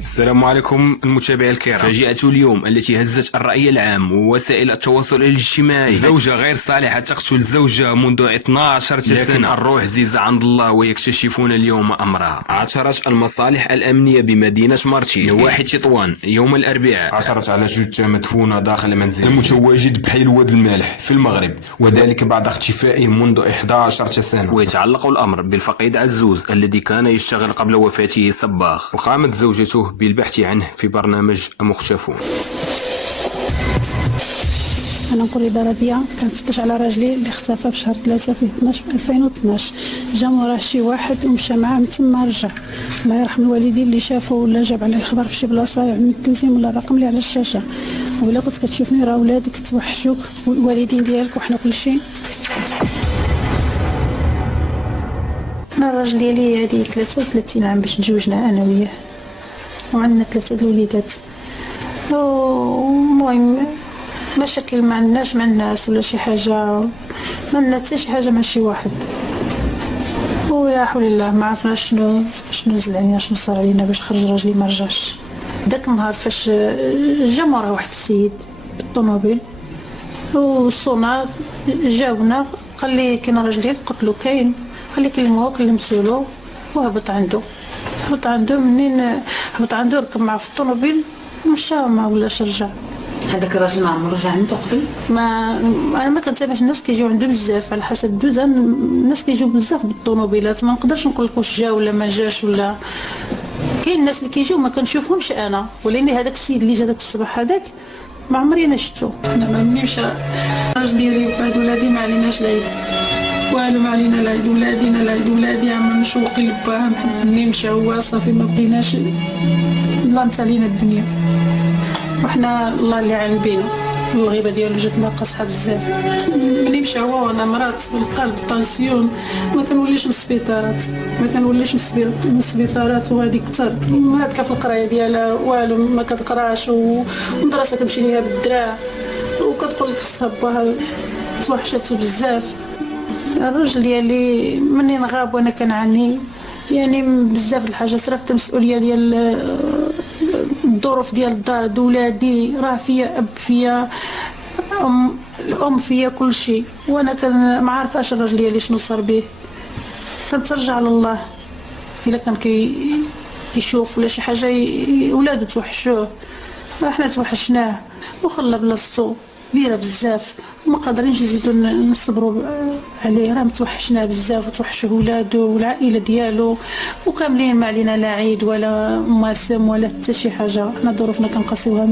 السلام عليكم المتابعين الكرام. فاجأة اليوم التي هزت الرأي العام ووسائل التواصل الاجتماعي. زوجة غير صالحة تقتل زوجها منذ 12 سنة، لكن الروح عزيزة عند الله ويكتشفون اليوم أمرها. عثرت المصالح الأمنية بمدينة مرتي نواحي تطوان يوم الأربعاء، عثرت على جثة مدفونة داخل منزل المتواجد بحي واد المالح في المغرب، وذلك بعد اختفائه منذ 11 سنة. ويتعلق الأمر بالفقيد عزوز الذي كان يشتغل قبل وفاته صباغ، وقامت زوجته بالبحث عنه في برنامج مختفون. أنا نقول إدارة ديا كنفتش على راجلي اللي اختفى في شهر 3 في 2012. جا موراه شي واحد ومشى معاه من تما رجع. الله يرحم الوالدين اللي شافوا ولا جاب عليه خبر في شي بلاصة يعني التلفزيون ولا الرقم اللي على الشاشة. ولا كنت كتشوفني راه ولادك توحشوك والوالدين ديالك وحنا كلشي. أنا الراجل ديالي هادي 33 عام باش تزوجنا أنا وياه، وعندنا 3 الوليدات. المهم مشاكل ما عندناش مع الناس ولا شي حاجه، ما عندنا حتى شي حاجه مع شي واحد، ولا حول الله ما عرفناش شنو نزل علينا، شنو صار علينا باش خرج راجلي ما رجعش. داك النهار فاش جا مورا واحد السيد بالطوموبيل وصونا جاونا، قال لي كاين راجل ديالك، قلت له كاين، قال لي كلموه كلمتولو وهبط عنده. منين هبط عنده ركب معاه في الطوموبيل مشى ما ولاش رجع. هذاك الراجل ما عمره رجع عنده قبل؟ انا ما كنتابعش، الناس كيجيو عنده بزاف على حسب الدوزان، الناس كيجيو بزاف بالطوموبيلات، ما نقدرش نقول لك واش جا ولا ما جاش، ولا كاين الناس اللي كيجيو ما كنشوفهمش انا، ولكن هذاك السيد اللي جا داك الصباح هذاك ما عمري انا شفتو. انا ما مشى الراجل ديالي بعد ولادي ما عليناش العيد والو، ما علينا العيد، ولادينا العيد، ولادي عم مشوقين لباهم، ملي مشى هو صافي ما بقيناش، الله نسى علينا الدنيا، وحنا الله اللي عالم بينا. الغيبه ديالو جات ناقصه بزاف. ملي مشى هو وانا مرات بالقلب طانسيون، ما كنوليش من السبيطارات وهذه كثر هادكا في القرايه ديالها والو ما كتقراش، والمدرسه كتمشي ليها بالدراع، وكتقول لك خصها باها توحشاتو بزاف. الراجل ديالي منين غاب وانا كنعاني يعني بزاف الحاجات، راه المسؤوليه ديال الظروف ديال الدار، دولادي راه فيا اب، فيا الام، فيا كل شيء، وانا ما عارفاش الراجل ديالي شنو صار به. كنترجع لله، الا كان كيشوف ولا شي حاجه ولادو توحشوه، احنا توحشناه وخلى بلاصتو كبيره بزاف، ما قادرينش نزيدو نصبروا عليه، راه متوحشنا بزاف وتوحشوا ولادو والعائله ديالو، وكاملين ما علينا لا عيد ولا مواسم ولا حتى شي حاجه، حنا ظروفنا كنقاسيوها،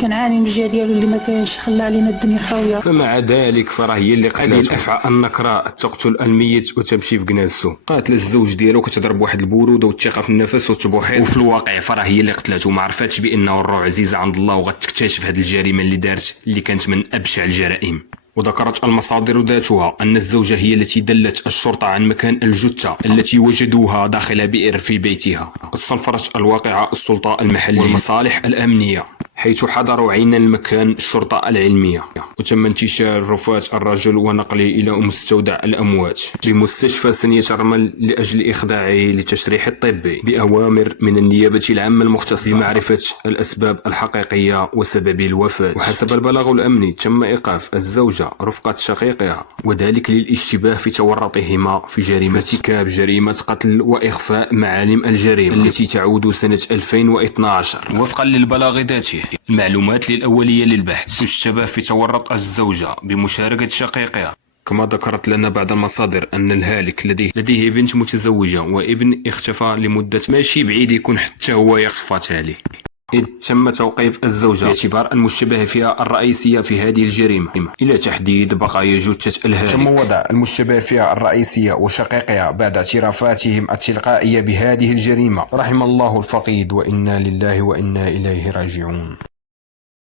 كنعاني من الجهه ديالو اللي ما كاينش، خلى علينا الدنيا خاويه. فمع ذلك فراه هي اللي قتلت. الافعى النكراء تقتل الميت وتمشي في كناسو، قاتل الزوج ديالو كتضرب واحد البروده والثقه في النفس والتبوحير، وفي الواقع فراه هي اللي قتلته، وما عرفاتش بانه الروح عزيزه عند الله، وغتكتشف هذه الجريمه اللي دارت اللي كانت من ابشع الجرائم. وذكرت المصادر ذاتها أن الزوجة هي التي دلت الشرطة عن مكان الجثة التي وجدوها داخل بئر في بيتها. استنفرت الواقعة السلطة المحلية والمصالح الأمنية، حيث حضروا عين المكان الشرطة العلمية، وتم انتشال رفات الرجل ونقله إلى مستودع الأموات بمستشفى سنية الرمل لأجل إخضاعه للتشريح الطبي بأوامر من النيابة العامة المختصة لمعرفة الأسباب الحقيقية وسبب الوفاة. وحسب البلاغ الأمني تم إيقاف الزوجة رفقة شقيقها، وذلك للاشتباه في تورطهما في جريمة ارتكاب جريمة قتل وإخفاء معالم الجريمة التي تعود سنة 2012. وفقا للبلاغ ذاته، المعلومات الأولية للبحث تشتبه في تورط الزوجة بمشاركة شقيقها، كما ذكرت لنا بعض المصادر أن الهالك لديه بنت متزوجة وابن اختفى لمدة ماشي بعيد يكون حتى هو يصفات عليه، إذ تم توقيف الزوجة باعتبار المشتبه فيها الرئيسية في هذه الجريمة إلى تحديد بقايا جثة الهالك. تم وضع المشتبه فيها الرئيسية وشقيقها بعد اعترافاتهم التلقائية بهذه الجريمة. رحم الله الفقيد، وإنا لله وإنا إليه راجعون.